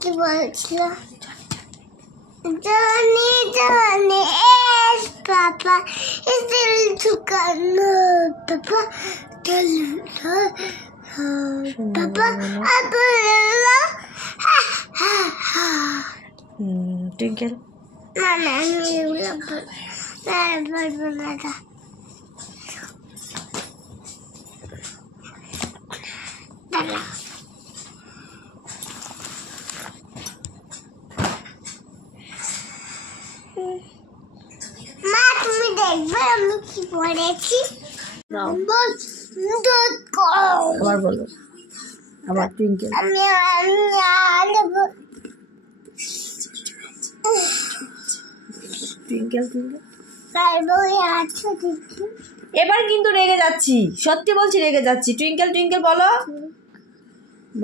কি বলছিল? Johnny, Johnny, yes, Papa. Is there to come? Papa, Papa, Abdullah. Ha ha ha. Twinkle. Mama, I love it. মা তুমি দেখবে আমি কি পড়েছি? আবার বলো, আবার টুইঙ্কেল। আমি টুইঙ্কেল টুইঙ্কেল। এবার কিন্তু রেগে যাচ্ছি, সত্যি বলছি রেগে যাচ্ছি। টুইঙ্কেল টুইঙ্কেল বলো,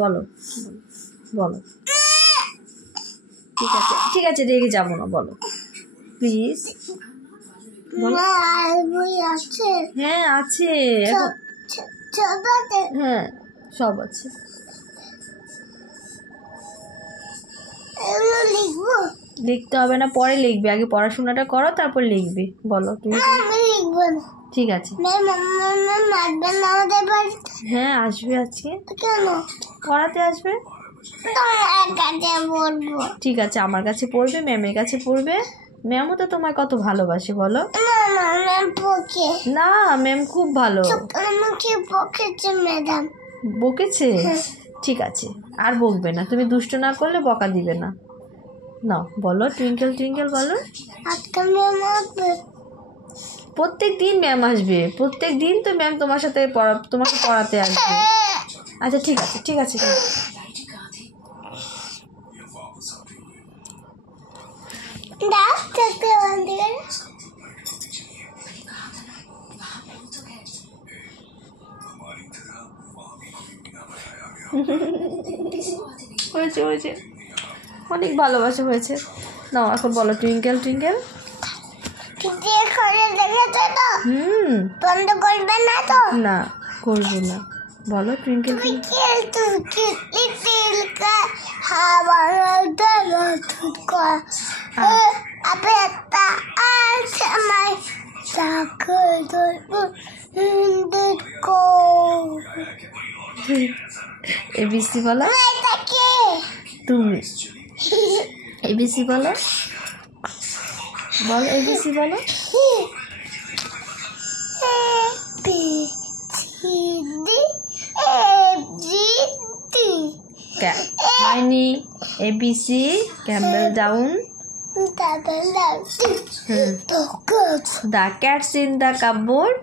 বলো বলো। ঠিক আছে ঠিক আছে, রেগে যাবো না, বলো প্লিজ। হ্যাঁ আছে, হ্যাঁ সব আছে। লিখতে হবে না, পরে লিখবে। আগে পড়াশোনাটা করো, তারপর লিখবে। বলো তুমি। ঠিক আছে। হ্যাঁ আসবে আজকে। কেন? পড়াতে আসবে। ঠিক আছে, আমার কাছে পড়বে, ম্যামের কাছে পড়বে। ম্যামও তো তোমায় কত ভালোবাসে বলো। না, ম্যাম খুব ভালো। বকেছে? ঠিক আছে, আর বকবে না। তুমি দুষ্ট না করলে বকা দিবে না। না বলো টুইঙ্কেল টুইঙ্কেল বলো। প্রত্যেক দিন ম্যাম আসবে, প্রত্যেক দিন তো ম্যাম তোমাকে পড়াতে আসবে। আচ্ছা ঠিক আছে ঠিক আছে। হয়েছে হয়েছে, অনেক ভালোবাসা হয়েছে। নাও এখন বলো টুইঙ্কেল টুইঙ্কেল। বন্ধ করবে না তো? না করবো না, বলো টুইঙ্কেল টুইঙ্কেল। এবিসি বলো। তুমি এবিসি বলো, বলো এবিসি বলো। হয়নি। ABC Campbell down. The cats in the cupboard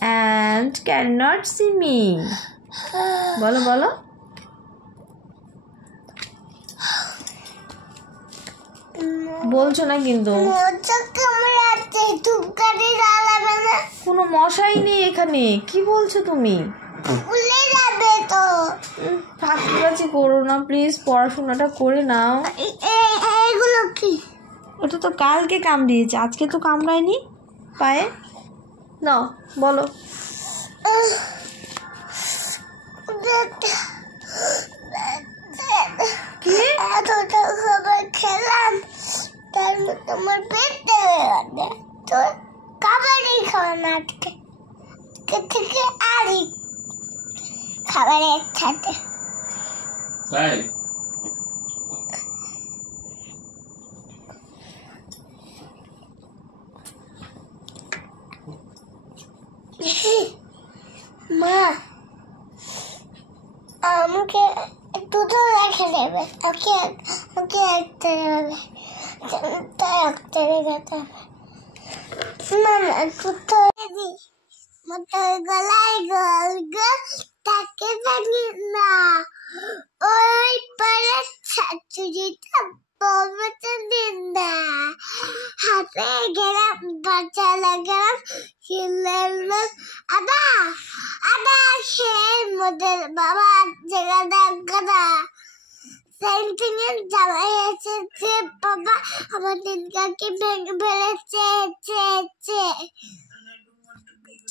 and cannot see me. বলো বলো। বলছো না কিন্তু। কোনো মশাই নেই এখানে, কি বলছো তুমি? ফাঁকিবাজি করো না প্লিজ, পড়াশোনাটা করে নাও। এগুলো কি? ওটা তো কালকে কামড়িয়েছে, আজকে তো কামড়ায়নি পায়ে। নাও বলো। এতটা খাবার খেলাম, তার তোমার পেটে তো খাবারই খাওয়া না আজকে থেকে আরই খাবারের সাথে। তাই মা আমাকে দুটো রেখে দেবে, ওকে ওকে একটা দেবে, তাই একটা রেখে না না দুটো মোটর গলায় গোল গোল তাকে জানি না ওই পারে ছাত্রীটা বলতে দিন না হাতে গেলাম বাচ্চা লাগালাম খিলের আদা আদা খেয়ে মোদের বাবা জায়গা গাদা সেন্টিংয়ের জামাই এসেছে বাবা আমার দিনটাকে ভেঙে ফেলেছে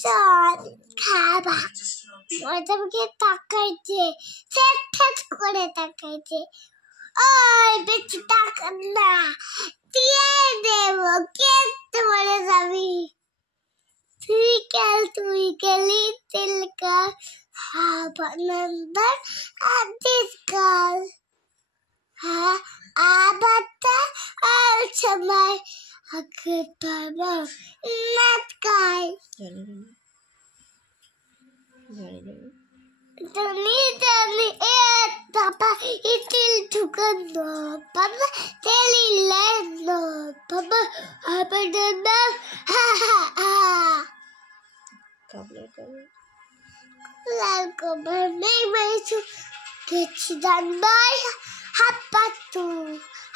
চল খাবা। ময়দানকে তাকাইছে, ঠেট করে তাকাইছে। ওই বেশি তাকান না, দিয়ে দেবো, কেটে মরে যাবি। Twinkle, little girl, have a number at this girl. Abata, also my a good papa, not guy. Don't need Papa, it will to no, Papa, tell it no, Papa, I better know, ha ha ha. Like a mermaid to get done by Hapatu,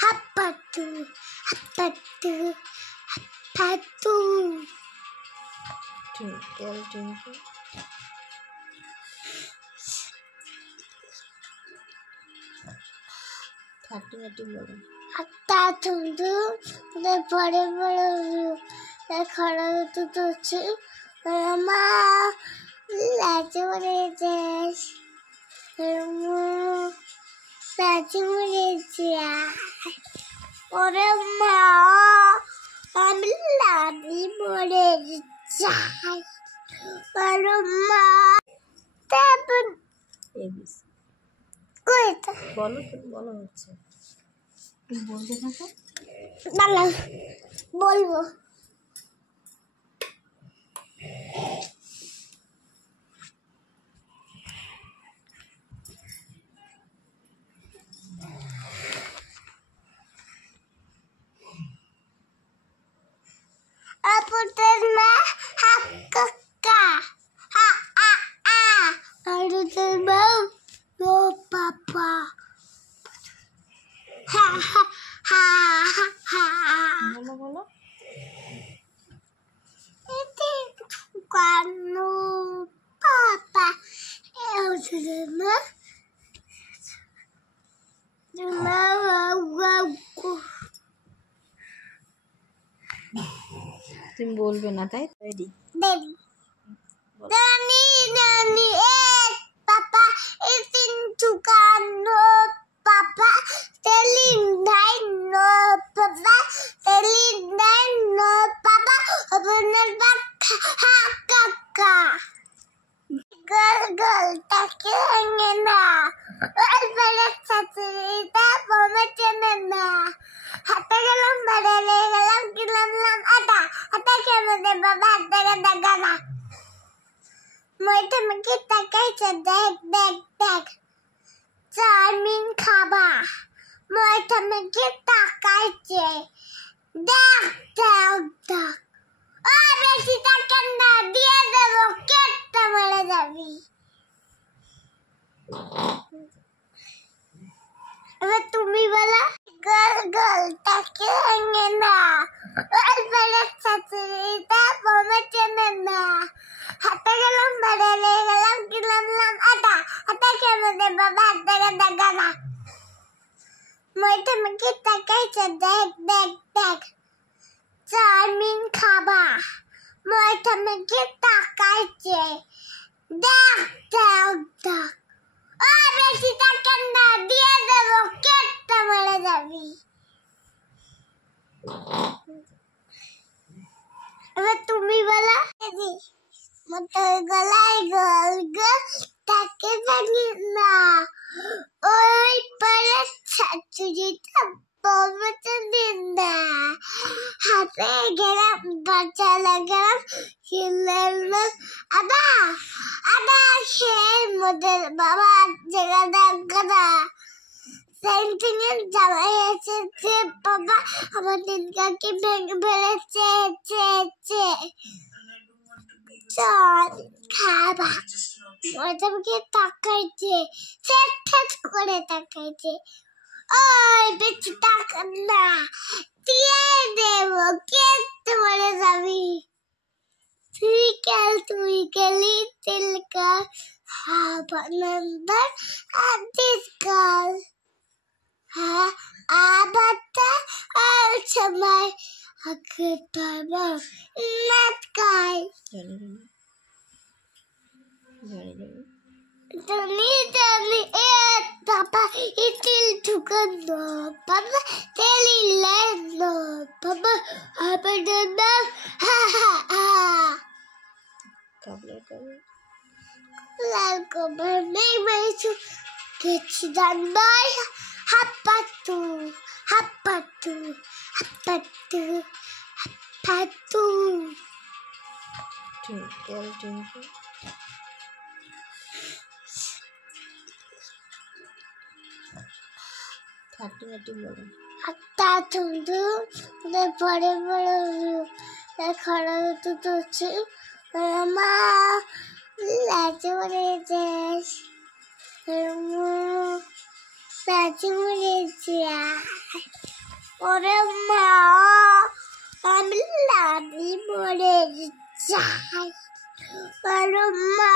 Hapatu, Hapatu, Hapatu. Twinkle. Thirty বলো। হাতটা তুলু, পরে পরে খরা তুলছি। মা লাচি মরেছে, লাচি মরেছে। ওরে মা, আমি লাচি মরে যাই। ওরে মা, তারপর বলো হচ্ছে বলতে থাকো। বাংলা বলবো। Aputer ma hakka ha a a. Aputer ma no papa. Ha ha ha ha. বলো Iti kanu papa. Aputer ma. তুমি বলবে না, তাই ready? Baby. Nani, papa, eating tukano, papa, telling nine, no, papa, telling nine, no, papa, open the back, ha, kaka. Girl, taking na. Well, let's say that for my channel. Hatta galam, badale galam, kilam lam, ata, hatta kemade baba, hatta gada gada. Moita maki takai cha deck. Charming khaba. Moita maki takai che. Deck. Oh, beshi takan na, diye debo, ketta mare jabi. এবার তুমি বলো। girl তাকে না, বলের সাথে এটা বমে চেনে না। হাতে গেলাম, বাড়ালে গেলাম, কিনলাম আটা, হাতে খেয়ে দে বাবা, হাতে গাদা গাদা। মইটা মেকি তাকাইছে, দেখ। চাউমিন খাবা। মইটা মেকি তাকাইছে, দেখ। Oh, বেশি টাকা না, দিয়ে দেবো, কেটে মরে যাবি। এবার তুমি বলো। মোটর গলায় গোল তাকে জানি না। ওই পারে শাশুড়িটা বলতে দিন না। হাতে গেলাম, বাচ্চা লাগালাম, কিনলাম আদা খেয়ে মোদের বাবা গাদা সেন্টিং এর জামাই এসেছে বাবা, আমার দিনকাকে ভেঙে ফেলেছে। চল খাবা। মজাকে তাকাইছে, ঠেট করে তাকাইছে। ওই বেশি তাকান না, দিয়ে দেবো, কেটে মরে যাবি। Twinkle, little girl, have a number at this girl. Abata, also my a good papa, not guy. Tani, Papa, itil tukando, Papa, teli lendo, Papa, abadana, ha ha ha. Lalko bernay maisu, kitchidan bay, hapatu, hapatu, hapatu, hapatu. হাতটা তুলু পরে পরে খরা তুলছি মা লাচি মরেছে লাচি মরেছে ওরে মা আমি লাচি মরে যাই ওরে মা